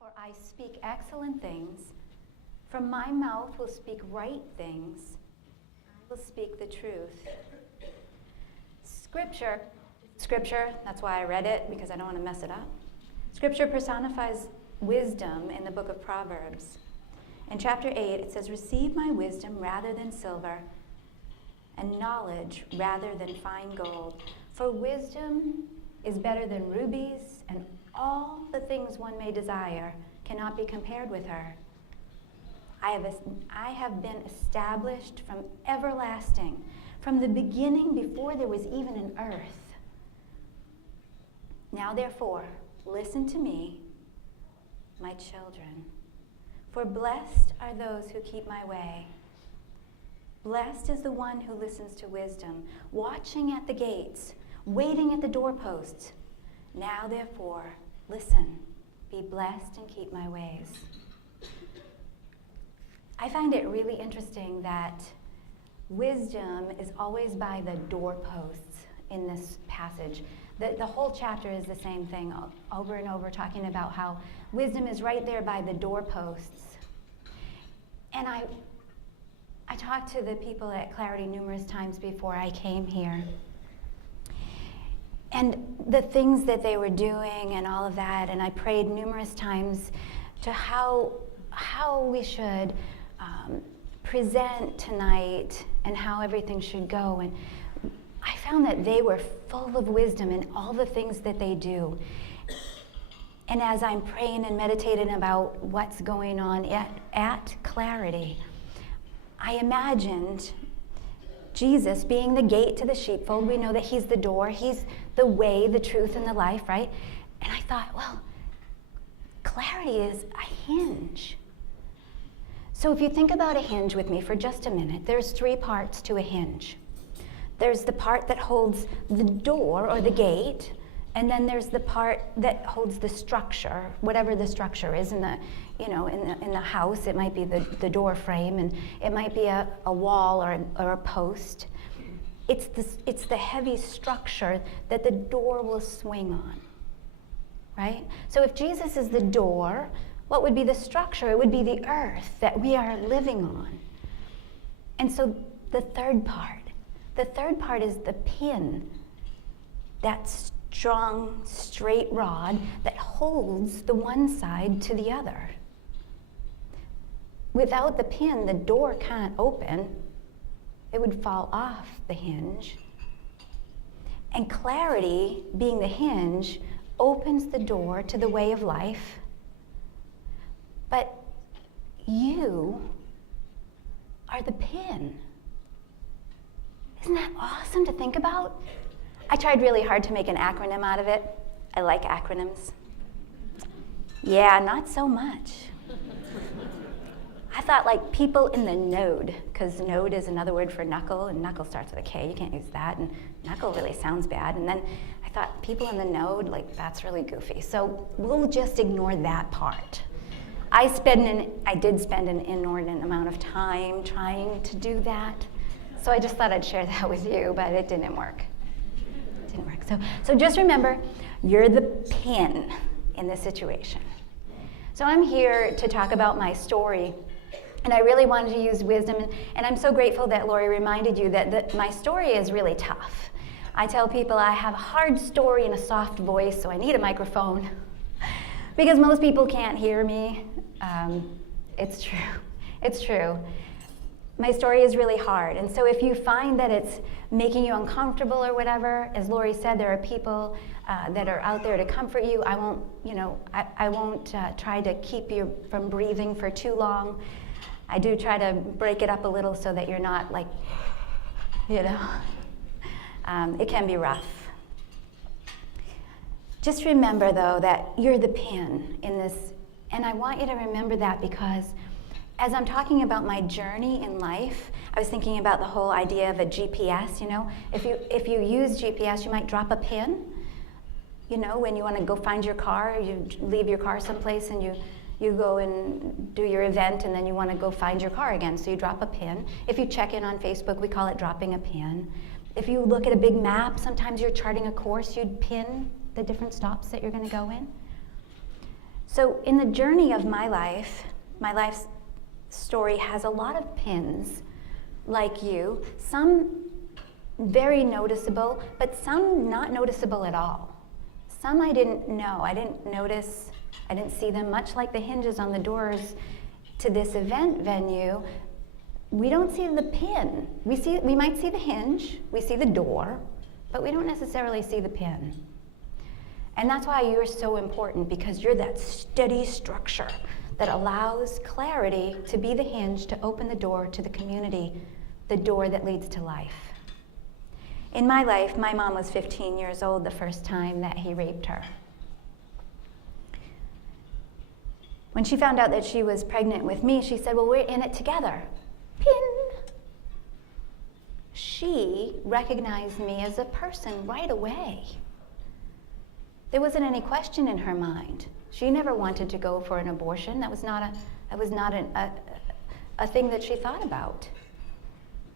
For I speak excellent things. From my mouth will speak right things. I will speak the truth. Scripture, that's why I read it, because I don't want to mess it up. Scripture personifies wisdom in the book of Proverbs. In chapter 8, it says, "Receive my wisdom rather than silver, and knowledge rather than fine gold. For wisdom is better than rubies, and all the things one may desire cannot be compared with her. I have been established from everlasting, from the beginning before there was even an earth. Now therefore, listen to me, my children, for blessed are those who keep my way. Blessed is the one who listens to wisdom, watching at the gates, waiting at the doorposts. Now therefore, listen, be blessed and keep my ways." I find it really interesting that wisdom is always by the doorposts in this passage. The whole chapter is the same thing over and over, talking about how wisdom is right there by the doorposts. And I talked to the people at Clarity numerous times before I came here. And the things that they were doing and all of that, and I prayed numerous times to how we should present tonight and how everything should go. And I found that they were full of wisdom in all the things that they do. And as I'm praying and meditating about what's going on at Clarity, I imagined Jesus being the gate to the sheepfold. We know that he's the door. He's the way, the truth, and the life, right? And I thought, well, Clarity is a hinge. So if you think about a hinge with me for just a minute, there's 3 parts to a hinge. There's the part that holds the door or the gate, and then there's the part that holds the structure, whatever the structure is in the house. It might be the door frame, and it might be a wall or a post. It's the heavy structure that the door will swing on, right? So if Jesus is the door, what would be the structure? It would be the earth that we are living on. And so the third part is the pin, that strong, straight rod that holds the one side to the other. Without the pin, the door can't open. It would fall off the hinge. And Clarity, being the hinge, opens the door to the way of life. But you are the pin. Isn't that awesome to think about? I tried really hard to make an acronym out of it. I like acronyms. Yeah, not so much. I thought like people in the node, because node is another word for knuckle, and knuckle starts with a K, you can't use that, and knuckle really sounds bad. And then I thought people in the node, like that's really goofy. So we'll just ignore that part. I did spend an inordinate amount of time trying to do that. So I just thought I'd share that with you, but it didn't work. So just remember, you're the pin in this situation. So I'm here to talk about my story, and I really wanted to use wisdom, and I'm so grateful that Lori reminded you that my story is really tough. I tell people I have a hard story and a soft voice, so I need a microphone because most people can't hear me. It's true. My story is really hard, and so if you find that it's making you uncomfortable or whatever, as Lori said, there are people that are out there to comfort you. I won't try to keep you from breathing for too long. I do try to break it up a little so that you're not like, it can be rough. Just remember though that you're the pin in this, and I want you to remember that because as I'm talking about my journey in life, I was thinking about the whole idea of a GPS, If you use GPS, you might drop a pin. When you want to go find your car, you leave your car someplace and you go and do your event and then you want to go find your car again, so you drop a pin. If you check in on Facebook, we call it dropping a pin. If you look at a big map, sometimes you're charting a course, you'd pin the different stops that you're going to go in. So in the journey of my life's story has a lot of pins, like you, some very noticeable, but some not noticeable at all. Some I didn't know, I didn't notice, I didn't see them, much like the hinges on the doors to this event venue. We don't see the pin. We might see the hinge, we see the door, but we don't necessarily see the pin. And that's why you're so important, because you're that steady structure that allows clarity to be the hinge to open the door to the community, the door that leads to life. In my life, my mom was 15 years old the first time that he raped her. When she found out that she was pregnant with me, she said, well, we're in it together. Pin. She recognized me as a person right away. There wasn't any question in her mind. She never wanted to go for an abortion. That was not a thing that she thought about.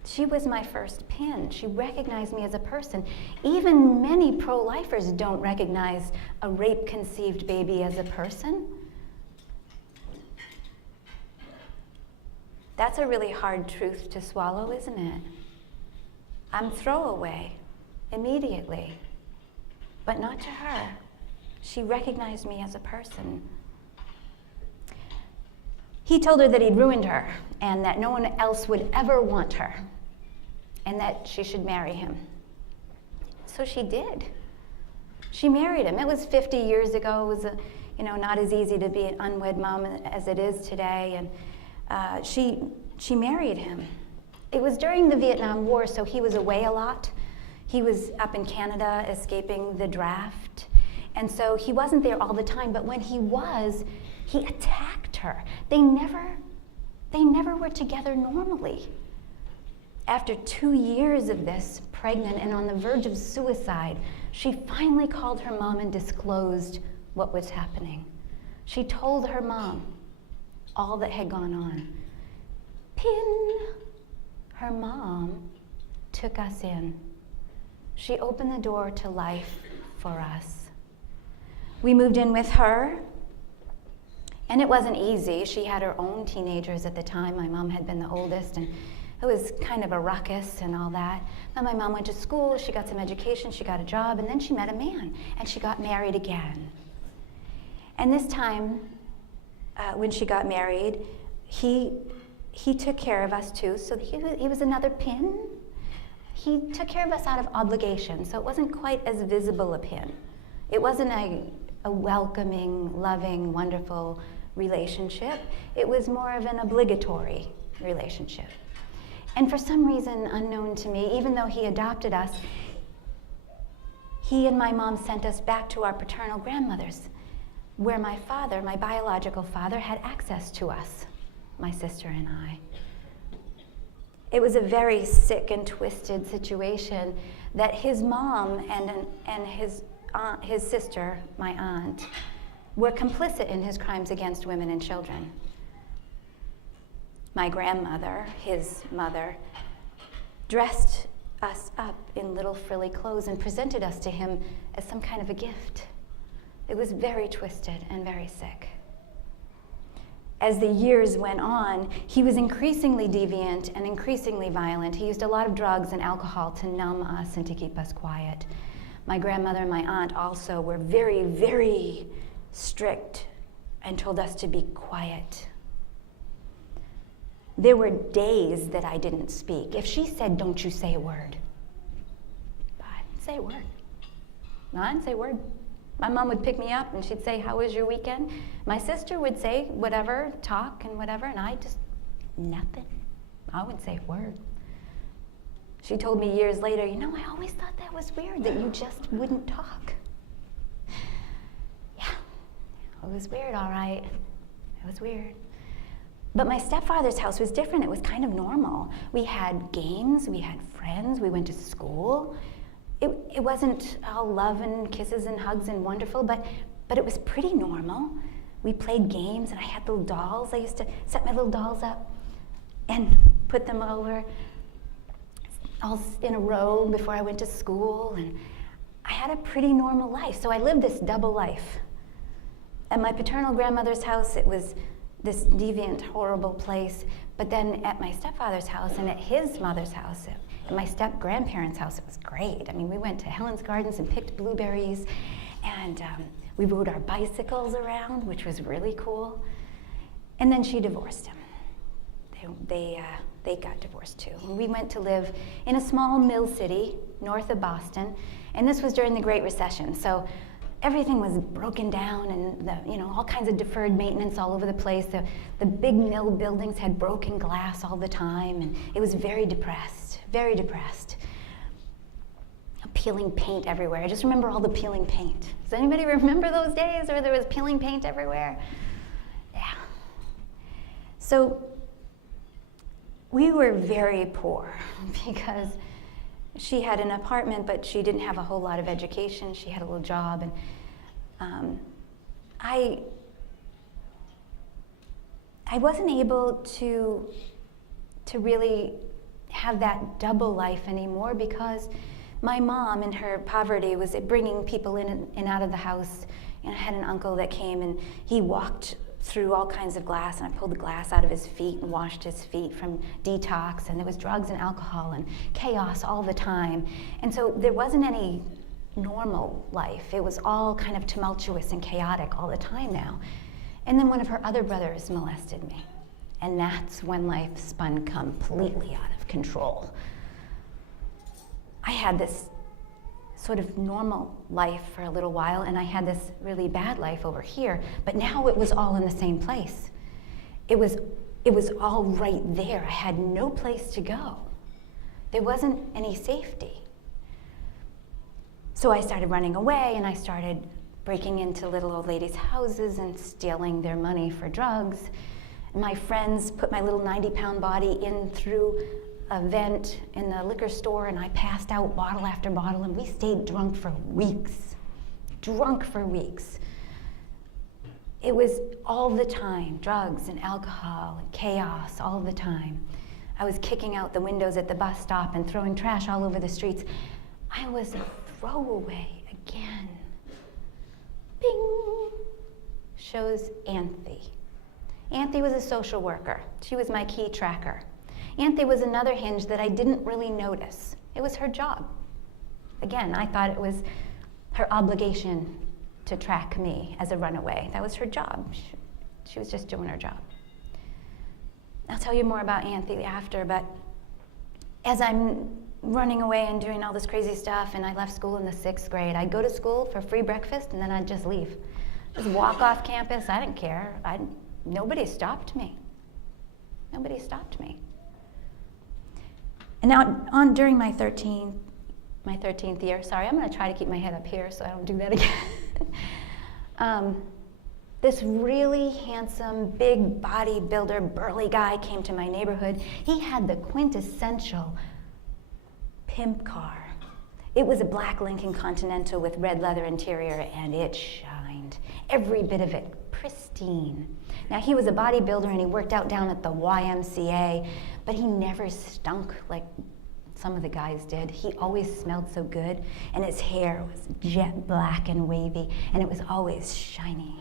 She was my first pin. She recognized me as a person. Even many pro-lifers don't recognize a rape-conceived baby as a person. That's a really hard truth to swallow, isn't it? I'm thro-away immediately, but not to her. She recognized me as a person. He told her that he'd ruined her and that no one else would ever want her and that she should marry him. So she did. She married him. It was 50 years ago. It was not as easy to be an unwed mom as it is today, and she married him. It was during the Vietnam War, so he was away a lot. He was up in Canada escaping the draft. And so he wasn't there all the time, but when he was, he attacked her. They never were together normally. After 2 years of this, pregnant and on the verge of suicide, she finally called her mom and disclosed what was happening. She told her mom all that had gone on. Pin. Her mom took us in. She opened the door to life for us. We moved in with her, and it wasn't easy. She had her own teenagers at the time. My mom had been the oldest, and it was kind of a ruckus and all that. Then my mom went to school, she got some education, she got a job, and then she met a man, and she got married again. And this time, when she got married, he took care of us too, so he was another pin. He took care of us out of obligation, so it wasn't quite as visible a pin. It wasn't a welcoming, loving, wonderful relationship. It was more of an obligatory relationship. And for some reason unknown to me, even though he adopted us, he and my mom sent us back to our paternal grandmothers, where my father, my biological father, had access to us, my sister and I. It was a very sick and twisted situation that his mom and his sister, my aunt, were complicit in his crimes against women and children. My grandmother, his mother, dressed us up in little frilly clothes and presented us to him as some kind of a gift. It was very twisted and very sick. As the years went on, he was increasingly deviant and increasingly violent. He used a lot of drugs and alcohol to numb us and to keep us quiet. My grandmother and my aunt also were very, very strict and told us to be quiet. There were days that I didn't speak. If she said, don't you say a word, I didn't say a word. No, I didn't say a word. My mom would pick me up and she'd say, how was your weekend? My sister would say whatever, talk and whatever, and I just, nothing. I wouldn't say a word. She told me years later, I always thought that was weird, that you just wouldn't talk. Yeah, it was weird, all right. It was weird. But my stepfather's house was different. It was kind of normal. We had games, we had friends, we went to school. It wasn't all love and kisses and hugs and wonderful, but it was pretty normal. We played games, and I had little dolls. I used to set my little dolls up and put them over all in a row before I went to school, and I had a pretty normal life. So I lived this double life. At my paternal grandmother's house, it was this deviant, horrible place. But then at my stepfather's house and at his mother's house, at my step-grandparents' house, it was great. I mean, we went to Helen's Gardens and picked blueberries, and we rode our bicycles around, which was really cool. And then she divorced him. They got divorced too. And we went to live in a small mill city north of Boston, and this was during the Great Recession. So everything was broken down, and all kinds of deferred maintenance all over the place. The big mill buildings had broken glass all the time, and it was very depressed, very depressed. Peeling paint everywhere. I just remember all the peeling paint. Does anybody remember those days where there was peeling paint everywhere? Yeah. So we were very poor because she had an apartment, but she didn't have a whole lot of education. She had a little job, and I wasn't able to really have that double life anymore because my mom, in her poverty, was bringing people in and out of the house. I had an uncle that came, and he walked through all kinds of glass, and I pulled the glass out of his feet and washed his feet from detox, and there was drugs and alcohol and chaos all the time. And so there wasn't any normal life. It was all kind of tumultuous and chaotic all the time now. And then one of her other brothers molested me, and that's when life spun completely out of control. I had this sort of normal life for a little while, and I had this really bad life over here, but now it was all in the same place. It was all right there. I had no place to go. There wasn't any safety. So I started running away, and I started breaking into little old ladies' houses and stealing their money for drugs. My friends put my little 90-pound body in through a vent in the liquor store, and I passed out bottle after bottle, and we stayed drunk for weeks. Drunk for weeks. It was all the time, drugs and alcohol and chaos all the time. I was kicking out the windows at the bus stop and throwing trash all over the streets. I was a throwaway again. Bing! Shows Anthe. Anthe was a social worker. She was my key tracker. Anthe was another hinge that I didn't really notice. It was her job. Again, I thought it was her obligation to track me as a runaway. That was her job. She was just doing her job. I'll tell you more about Anthe after, but as I'm running away and doing all this crazy stuff, and I left school in the 6th grade, I'd go to school for free breakfast, and then I'd just leave. Just walk off campus. I didn't care. Nobody stopped me. Nobody stopped me. And now, during my 13th year, sorry, I'm going to try to keep my head up here so I don't do that again. This really handsome, big bodybuilder, burly guy came to my neighborhood. He had the quintessential pimp car. It was a black Lincoln Continental with red leather interior, and it shined. Every bit of it, pristine. Now, he was a bodybuilder, and he worked out down at the YMCA, but he never stunk like some of the guys did. He always smelled so good, and his hair was jet black and wavy, and it was always shiny.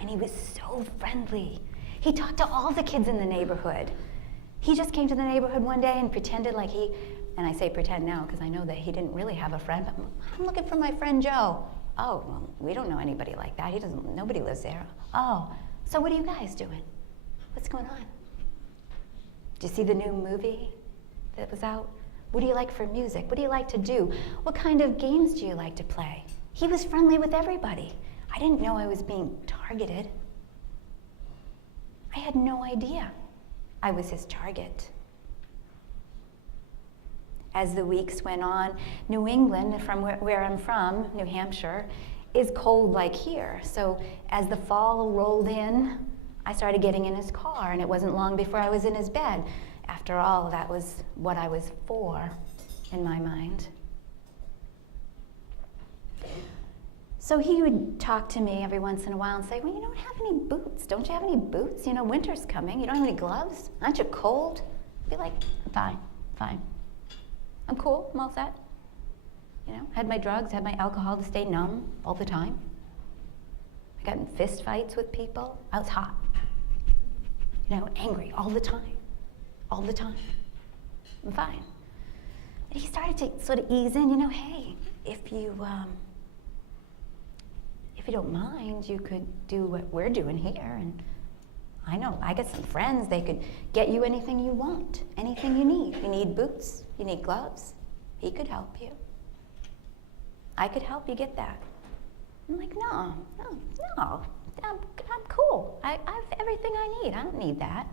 And he was so friendly. He talked to all the kids in the neighborhood. He just came to the neighborhood one day and pretended like and I say pretend now because I know that he didn't really have a friend, but I'm looking for my friend Joe. Oh, well, we don't know anybody like that. Nobody lives there. Oh, so what are you guys doing? What's going on? Did you see the new movie that was out? What do you like for music? What do you like to do? What kind of games do you like to play? He was friendly with everybody. I didn't know I was being targeted. I had no idea I was his target. As the weeks went on, New England, from where I'm from, New Hampshire, is cold like here. So as the fall rolled in, I started getting in his car, and it wasn't long before I was in his bed. After all, that was what I was for in my mind. So he would talk to me every once in a while and say, well, you don't have any boots. Don't you have any boots? You know, winter's coming. You don't have any gloves? Aren't you cold? I'd be like, fine. I'm cool, I'm all set. You know, had my drugs, had my alcohol to stay numb all the time. I got in fist fights with people. I was hot. Angry all the time. All the time. I'm fine. And he started to sort of ease in, hey, if you don't mind, you could do what we're doing here. And I know, I got some friends, they could get you anything you want, anything you need. You need boots, you need gloves. He could help you. I could help you get that. I'm like, no, I'm cool. I have everything I need. I don't need that.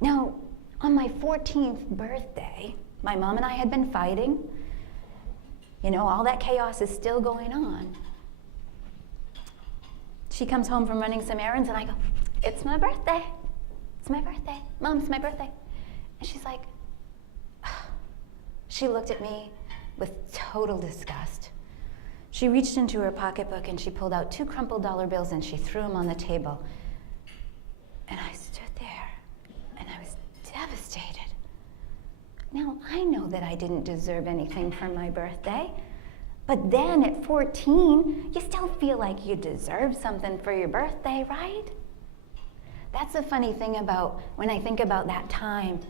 Now, on my 14th birthday, my mom and I had been fighting. All that chaos is still going on. She comes home from running some errands, and I go, it's my birthday. It's my birthday. Mom, it's my birthday. And she's like, she looked at me with total disgust. She reached into her pocketbook and she pulled out 2 crumpled dollar bills and she threw them on the table. And I stood there and I was devastated. Now, I know that I didn't deserve anything for my birthday, but then at 14, you still feel like you deserve something for your birthday, right? That's the funny thing about when I think about that time.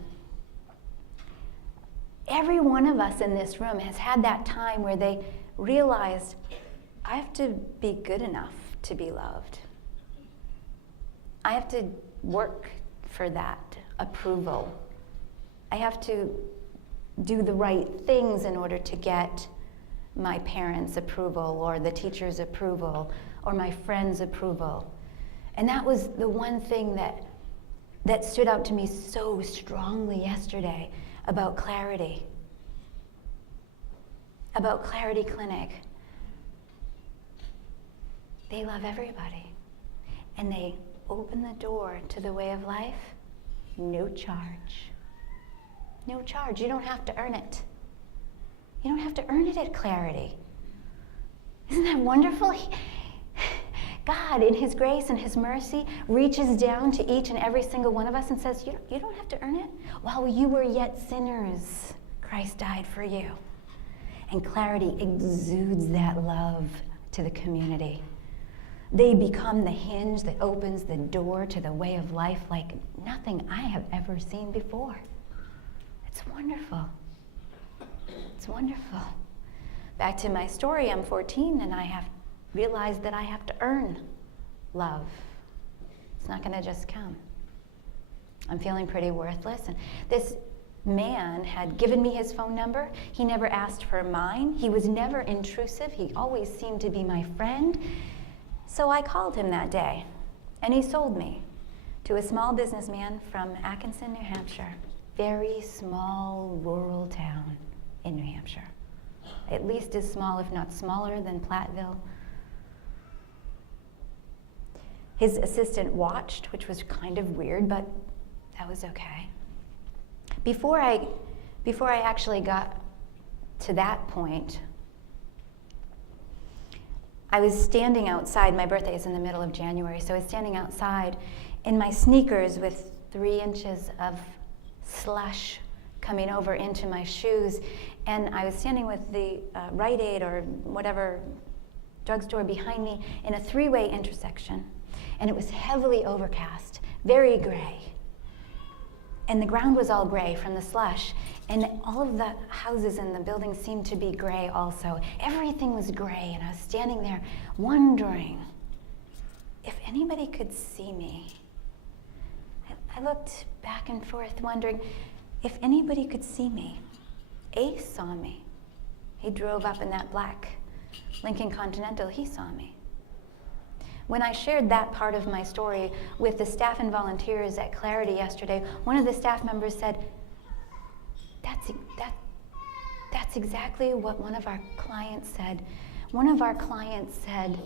Every one of us in this room has had that time where they realized, I have to be good enough to be loved. I have to work for that approval. I have to do the right things in order to get my parents' approval or the teacher's approval or my friend's approval. And that was the one thing that stood out to me so strongly yesterday about Clarity. About Clarity Clinic. They love everybody. And they open the door to the way of life, no charge. No charge. You don't have to earn it. You don't have to earn it at Clarity. Isn't that wonderful? God, in His grace and His mercy, reaches down to each and every single one of us and says, you don't have to earn it. While you were yet sinners, Christ died for you. And Clarity exudes that love to the community. They become the hinge that opens the door to the way of life like nothing I have ever seen before. It's wonderful. It's wonderful. Back to my story, I'm 14 and I have realized that I have to earn love. It's not going to just come. I'm feeling pretty worthless. And this man had given me his phone number. He never asked for mine. He was never intrusive. He always seemed to be my friend. So I called him that day, and he sold me to a small businessman from Atkinson, New Hampshire. Very small rural town in New Hampshire. At least as small, if not smaller, than Platteville. His assistant watched, which was kind of weird, but that was okay. Before I actually got to that point, I was standing outside. My birthday is in the middle of January, so I was standing outside in my sneakers with 3 inches of slush coming over into my shoes, and I was standing with the Rite Aid or whatever drugstore behind me in a 3-way intersection, and it was heavily overcast, very gray. And the ground was all gray from the slush, and all of the houses in the building seemed to be gray also. Everything was gray, and I was standing there wondering if anybody could see me. I looked back and forth wondering if anybody could see me. Ace saw me. He drove up in that black Lincoln Continental. He saw me. When I shared that part of my story with the staff and volunteers at Clarity yesterday, one of the staff members said, that's exactly what one of our clients said. One of our clients said,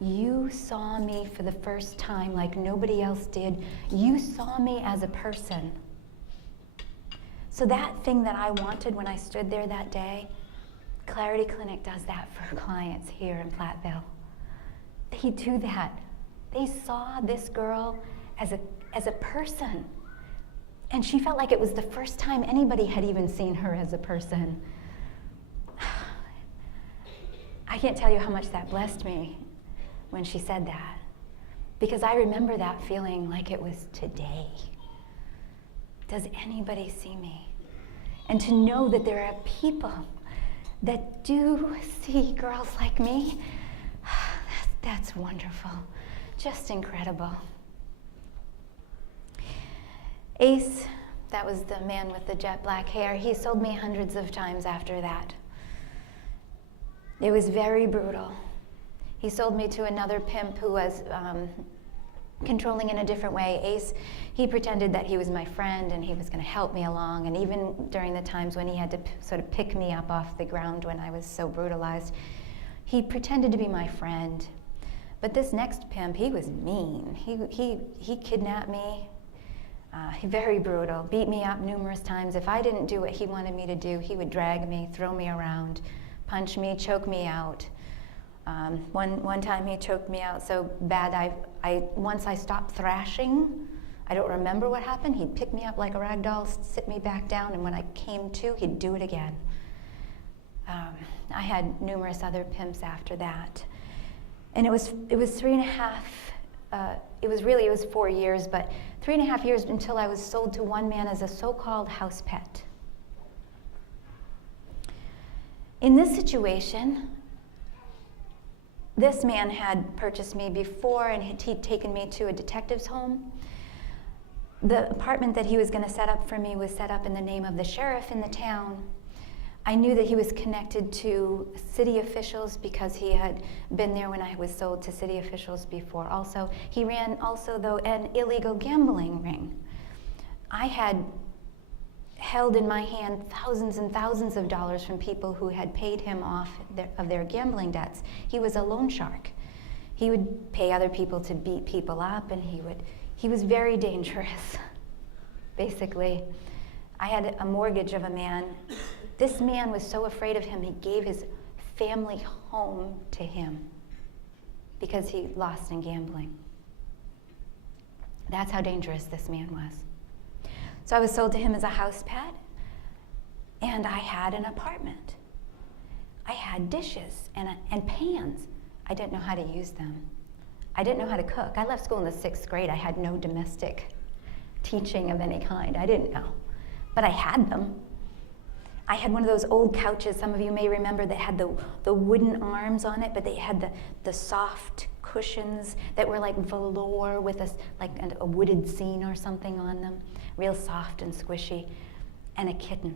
you saw me for the first time like nobody else did. You saw me as a person. So that thing that I wanted when I stood there that day, Clarity Clinic does that for clients here in Platteville. They do that. They saw this girl as a person. And she felt like it was the first time anybody had even seen her as a person. I can't tell you how much that blessed me. when she said that, because I remember that feeling like it was today. Does anybody see me? And to know that there are people that do see girls like me, that's wonderful, just incredible. Ace, that was the man with the jet black hair, he sold me hundreds of times after that. It was very brutal. He sold me to another pimp who was controlling in a different way. Ace, he pretended that he was my friend and he was going to help me along, and even during the times when he had to sort of pick me up off the ground when I was so brutalized, he pretended to be my friend. But this next pimp, he was mean. He kidnapped me. Very brutal, beat me up numerous times. If I didn't do what he wanted me to do, he would drag me, throw me around, punch me, choke me out. One time he choked me out so bad, once I stopped thrashing, I don't remember what happened. He'd pick me up like a rag doll, sit me back down, and when I came to, he'd do it again. I had numerous other pimps after that. And it was 3.5, it was 4 years, but 3.5 years until I was sold to one man as a so-called house pet. In this situation, this man had purchased me before, and he'd taken me to a detective's home. The apartment that he was going to set up for me was set up in the name of the sheriff in the town. I knew that he was connected to city officials because he had been there when I was sold to city officials before. Also, he ran an illegal gambling ring. I had held in my hand thousands and thousands of dollars from people who had paid him off of their gambling debts. He was a loan shark. He would pay other people to beat people up, and he was very dangerous, basically. I had a mortgage of a man. This man was so afraid of him, he gave his family home to him because he lost in gambling. That's how dangerous this man was. So I was sold to him as a house pet, and I had an apartment. I had dishes and pans. I didn't know how to use them. I didn't know how to cook. I left school in the 6th grade. I had no domestic teaching of any kind. I didn't know, but I had them. I had one of those old couches, some of you may remember, that had the wooden arms on it, but they had the soft cushions that were like velour with a wooded scene or something on them, real soft and squishy, and a kitten.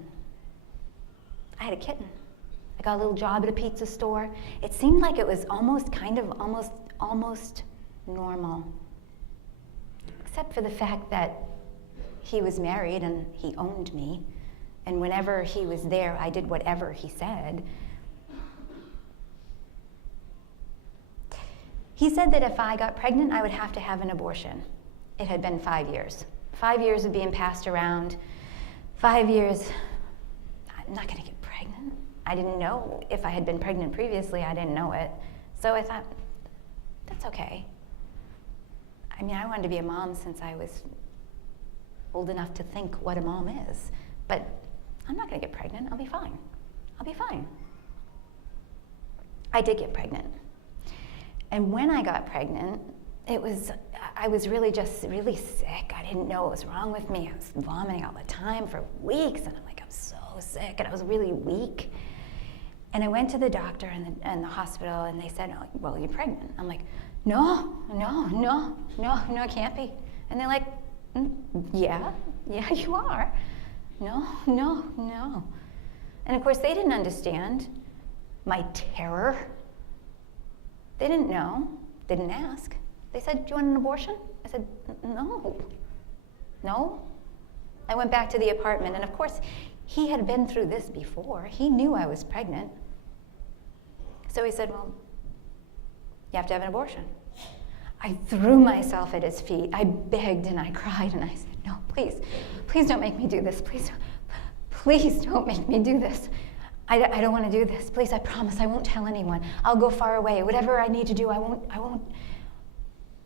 I had a kitten. I got a little job at a pizza store. It seemed like it was almost normal, except for the fact that he was married and he owned me. And whenever he was there, I did whatever he said. He said that if I got pregnant, I would have to have an abortion. It had been 5 years. 5 years of being passed around. 5 years, I'm not gonna get pregnant. I didn't know if I had been pregnant previously, I didn't know it. So I thought, that's okay. I mean, I wanted to be a mom since I was old enough to think what a mom is. But I'm not going to get pregnant. I'll be fine. I'll be fine. I did get pregnant. And when I got pregnant, I was really sick. I didn't know what was wrong with me. I was vomiting all the time for weeks, and I'm like, I'm so sick, and I was really weak. And I went to the doctor and the hospital, and they said, oh, well, you're pregnant. I'm like, no, it can't be. And they're like, yeah, you are. No. And of course, they didn't understand my terror. They didn't know, didn't ask. They said, do you want an abortion? I said, no. I went back to the apartment, and of course, he had been through this before. He knew I was pregnant. So he said, well, you have to have an abortion. I threw myself at his feet. I begged and I cried and I said, no, please don't make me do this. Please don't make me do this. I don't want to do this. Please, I promise I won't tell anyone. I'll go far away. Whatever I need to do, I won't.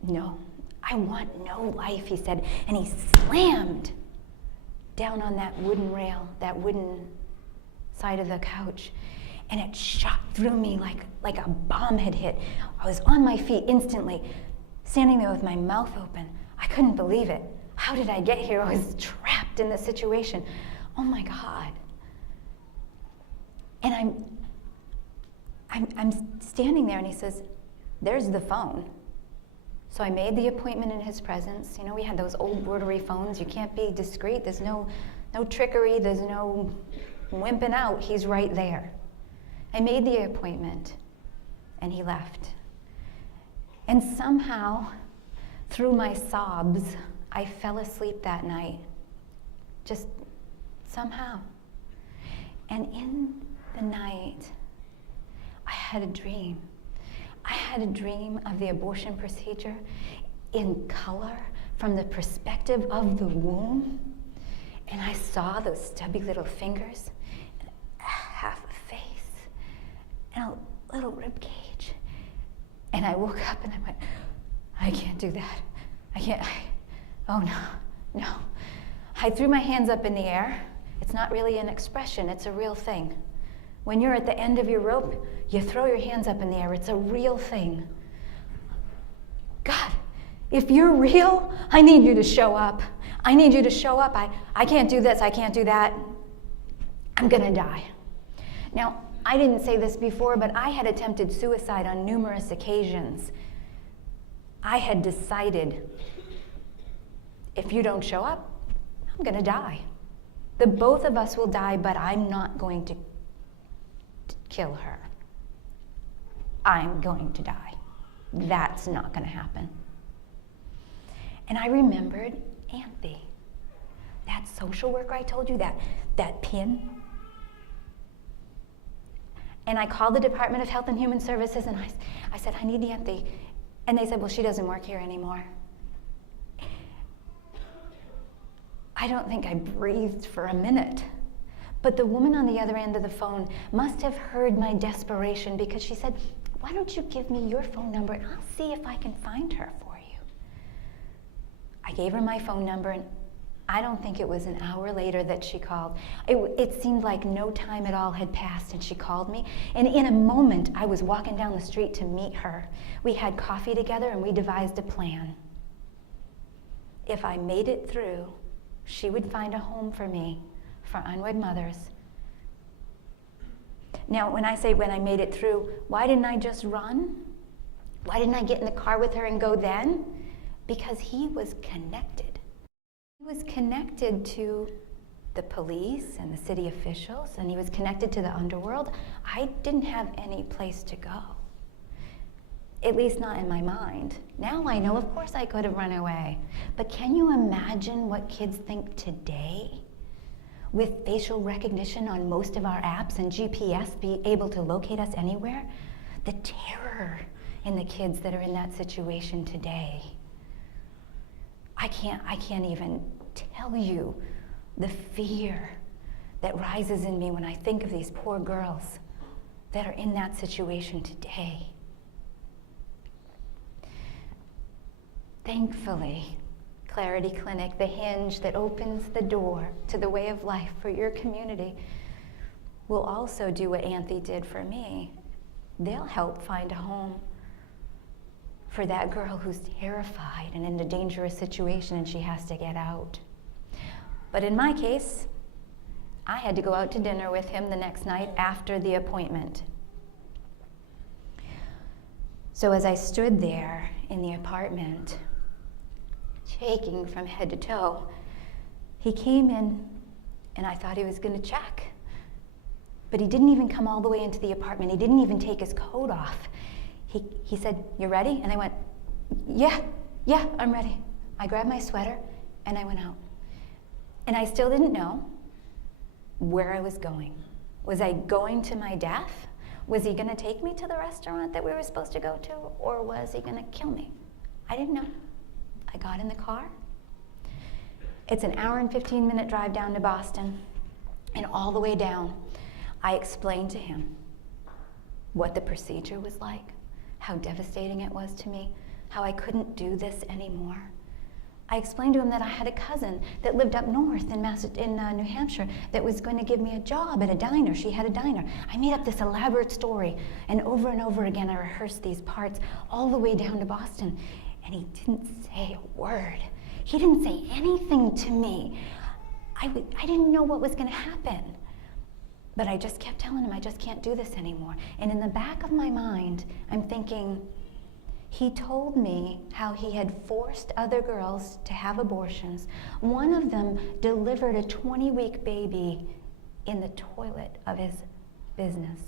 No, I want no life, he said. And he slammed down on that wooden rail, that wooden side of the couch. and it shot through me like a bomb had hit. I was on my feet instantly, standing there with my mouth open. I couldn't believe it. How did I get here? I was trapped in this situation. Oh my God. And I'm standing there, and he says, "There's the phone." So I made the appointment in his presence. You know, we had those old rotary phones. You can't be discreet. There's no trickery. There's no wimping out. He's right there. I made the appointment, and he left. And somehow, through my sobs, I fell asleep that night. Just somehow. And in the night, I had a dream. I had a dream of the abortion procedure in color from the perspective of the womb. And I saw those stubby little fingers, and half a face, and a little rib cage. And I woke up and I went, I can't do that. Oh no. I threw my hands up in the air. It's not really an expression, it's a real thing. When you're at the end of your rope, you throw your hands up in the air. It's a real thing. God, if you're real, I need you to show up. I need you to show up. I can't do this, I can't do that. I'm gonna die. Now, I didn't say this before, but I had attempted suicide on numerous occasions. I had decided, if you don't show up, I'm gonna die. The both of us will die, but I'm not going to kill her. I'm going to die. That's not going to happen. And I remembered Anthe, that social worker I told you, that pin. And I called the Department of Health and Human Services, and I said, I need Anthe. And they said, well, she doesn't work here anymore. I don't think I breathed for a minute. But the woman on the other end of the phone must have heard my desperation, because she said, why don't you give me your phone number and I'll see if I can find her for you. I gave her my phone number, and I don't think it was an hour later that she called. It seemed like no time at all had passed, and she called me. And in a moment, I was walking down the street to meet her. We had coffee together, and we devised a plan. If I made it through, she would find a home for me, for unwed mothers. Now, when I say when I made it through, why didn't I just run? Why didn't I get in the car with her and go then? Because he was connected. He was connected to the police and the city officials, and he was connected to the underworld. I didn't have any place to go, at least not in my mind. Now I know, of course I could have run away. But can you imagine what kids think today? With facial recognition on most of our apps and GPS be able to locate us anywhere? The terror in the kids that are in that situation today. I can't even tell you the fear that rises in me when I think of these poor girls that are in that situation today. Thankfully, Clarity Clinic, the hinge that opens the door to the way of life for your community, will also do what Anthe did for me. They'll help find a home for that girl who's terrified and in a dangerous situation and she has to get out. But in my case, I had to go out to dinner with him the next night after the appointment. So as I stood there in the apartment, shaking from head to toe, he came in, and I thought he was going to check. But he didn't even come all the way into the apartment. He didn't even take his coat off. He said, "You ready?" And I went, yeah, I'm ready. I grabbed my sweater, and I went out. And I still didn't know where I was going. Was I going to my death? Was he going to take me to the restaurant that we were supposed to go to, or was he going to kill me? I didn't know. I got in the car. It's an hour and 15-minute drive down to Boston, and all the way down, I explained to him what the procedure was like, how devastating it was to me, how I couldn't do this anymore. I explained to him that I had a cousin that lived up north in New Hampshire that was going to give me a job at a diner. She had a diner. I made up this elaborate story, and over again I rehearsed these parts all the way down to Boston. And he didn't say a word. He didn't say anything to me. I didn't know what was going to happen. But I just kept telling him, I just can't do this anymore. And in the back of my mind, I'm thinking, he told me how he had forced other girls to have abortions. One of them delivered a 20-week baby in the toilet of his business.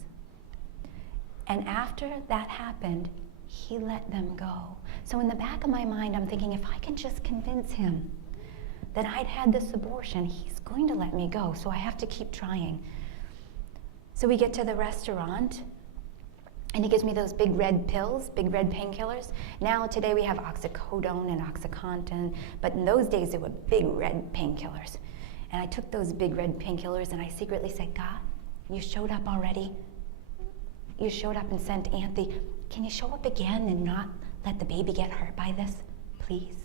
And after that happened, he let them go. So in the back of my mind, I'm thinking, if I can just convince him that I'd had this abortion, he's going to let me go. So I have to keep trying. So we get to the restaurant, and he gives me those big red pills, big red painkillers. Now, today we have oxycodone and OxyContin, but in those days, they were big red painkillers. And I took those big red painkillers, and I secretly said, God, you showed up already. You showed up and sent Anthony. Can you show up again and not let the baby get hurt by this, please?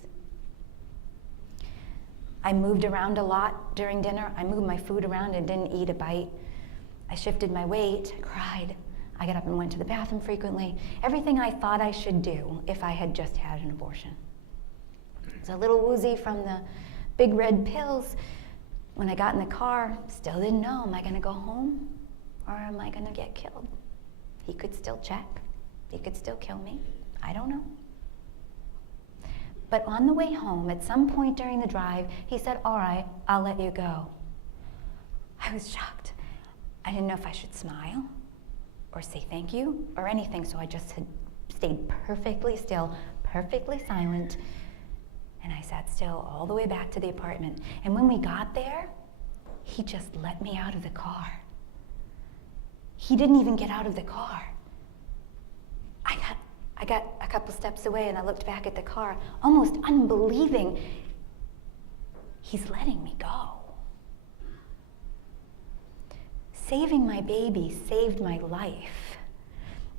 I moved around a lot during dinner. I moved my food around and didn't eat a bite. I shifted my weight, cried. I got up and went to the bathroom frequently. Everything I thought I should do if I had just had an abortion. I was a little woozy from the big red pills. When I got in the car, still didn't know, am I gonna go home or am I gonna get killed? He could still check. He could still kill me. I don't know. But on the way home, at some point during the drive, he said, all right, I'll let you go. I was shocked. I didn't know if I should smile or say thank you or anything, so I just had stayed perfectly still, perfectly silent, and I sat still all the way back to the apartment. And when we got there, he just let me out of the car. He didn't even get out of the car. I got a couple steps away and I looked back at the car, almost unbelieving. He's letting me go. Saving my baby saved my life.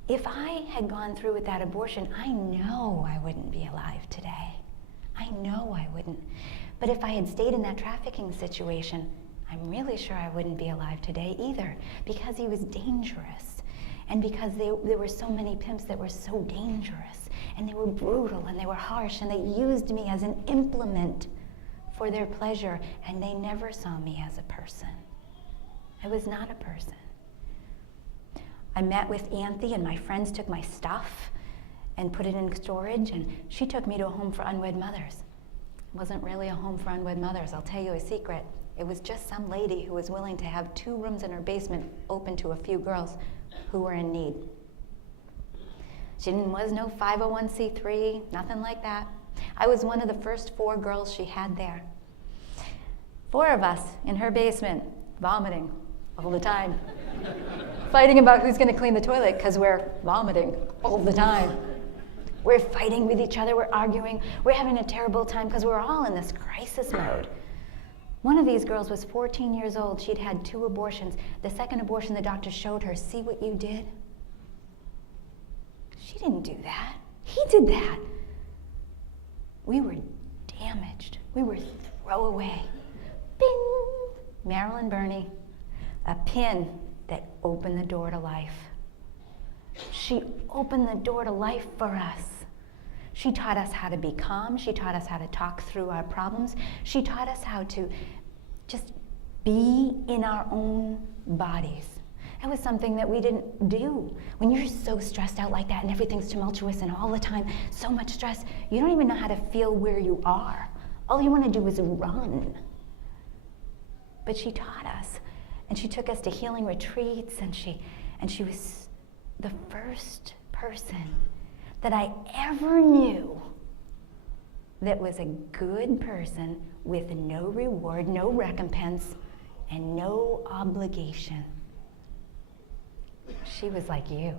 If I had gone through with that abortion, I know I wouldn't be alive today. I know I wouldn't. But if I had stayed in that trafficking situation, I'm really sure I wouldn't be alive today either, because he was dangerous. And because there were so many pimps that were so dangerous, and they were brutal, and they were harsh, and they used me as an implement for their pleasure, and they never saw me as a person. I was not a person. I met with Anthony, and my friends took my stuff and put it in storage, and she took me to a home for unwed mothers. It wasn't really a home for unwed mothers, I'll tell you a secret. It was just some lady who was willing to have 2 rooms in her basement open to a few girls who were in need. She was no 501c3, nothing like that. I was one of the first 4 girls she had there. 4 of us in her basement, vomiting all the time. Fighting about who's gonna clean the toilet because we're vomiting all the time. We're fighting with each other, we're arguing, we're having a terrible time because we're all in this crisis mode. One of these girls was 14 years old. She'd had 2 abortions. The second abortion, the doctor showed her, see what you did? She didn't do that. He did that. We were damaged. We were thro-away. Bing! Marilyn Burney, a pin that opened the door to life. She opened the door to life for us. She taught us how to be calm. She taught us how to talk through our problems. She taught us how to just be in our own bodies. That was something that we didn't do. When you're so stressed out like that and everything's tumultuous and all the time, so much stress, you don't even know how to feel where you are. All you want to do is run. But she taught us, and she took us to healing retreats, and she was the first person that I ever knew that was a good person with no reward, no recompense, and no obligation. She was like you.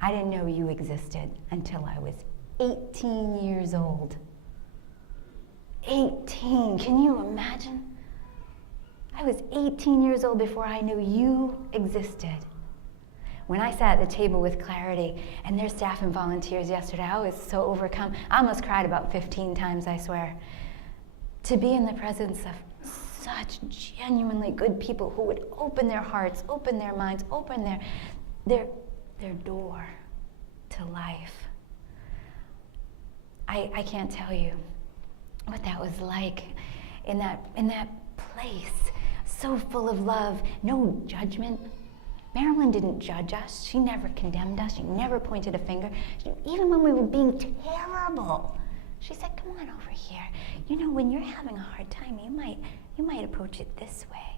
I didn't know you existed until I was 18 years old. 18, can you imagine? I was 18 years old before I knew you existed. When I sat at the table with Clarity and their staff and volunteers yesterday, I was so overcome. I almost cried about 15 times, I swear. To be in the presence of such genuinely good people who would open their hearts, open their minds, open their door to life. I can't tell you what that was like in that place, so full of love, no judgment. Marilyn didn't judge us. She never condemned us. She never pointed a finger. Even when we were being terrible, she said, "Come on over here. You know, when you're having a hard time, you might approach it this way."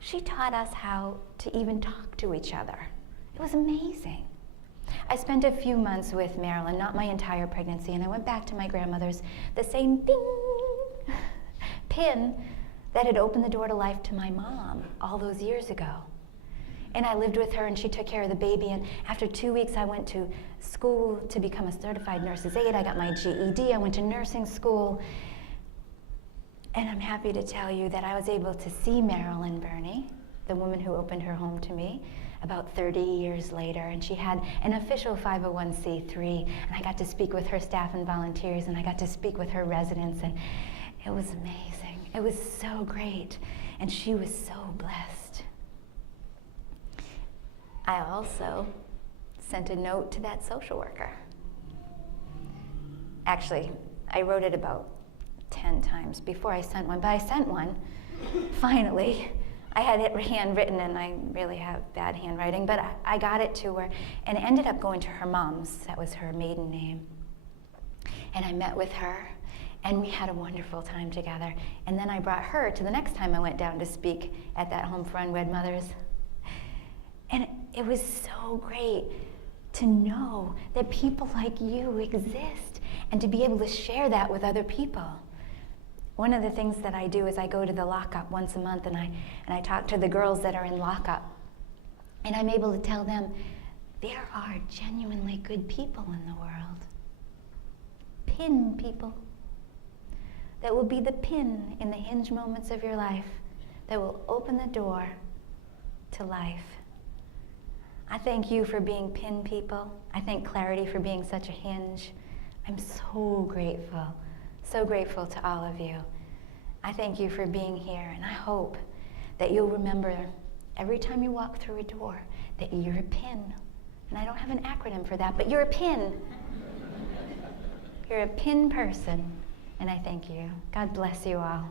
She taught us how to even talk to each other. It was amazing. I spent a few months with Marilyn, not my entire pregnancy, and I went back to my grandmother's, the same ding pin that had opened the door to life to my mom all those years ago. And I lived with her, and she took care of the baby, and after 2 weeks I went to school to become a certified nurse's aide. I got my GED, I went to nursing school, and I'm happy to tell you that I was able to see Marilyn Burney, the woman who opened her home to me, about 30 years later, and she had an official 501c3, and I got to speak with her staff and volunteers, and I got to speak with her residents, and it was amazing. It was so great, and she was so blessed. I also sent a note to that social worker. Actually, I wrote it about 10 times before I sent one, but I sent one, finally. I had it handwritten, and I really have bad handwriting, but I got it to her, and it ended up going to her mom's. That was her maiden name. And I met with her, and we had a wonderful time together. And then I brought her to the next time I went down to speak at that home for unwed mothers. And it was so great to know that people like you exist and to be able to share that with other people. One of the things that I do is I go to the lockup once a month, and I talk to the girls that are in lockup. And I'm able to tell them there are genuinely good people in the world. Pin people. That will be the pin in the hinge moments of your life that will open the door to life. I thank you for being pin people. I thank Clarity for being such a hinge. I'm so grateful to all of you. I thank you for being here, and I hope that you'll remember every time you walk through a door that you're a pin. And I don't have an acronym for that, but you're a pin. You're a pin person, and I thank you. God bless you all.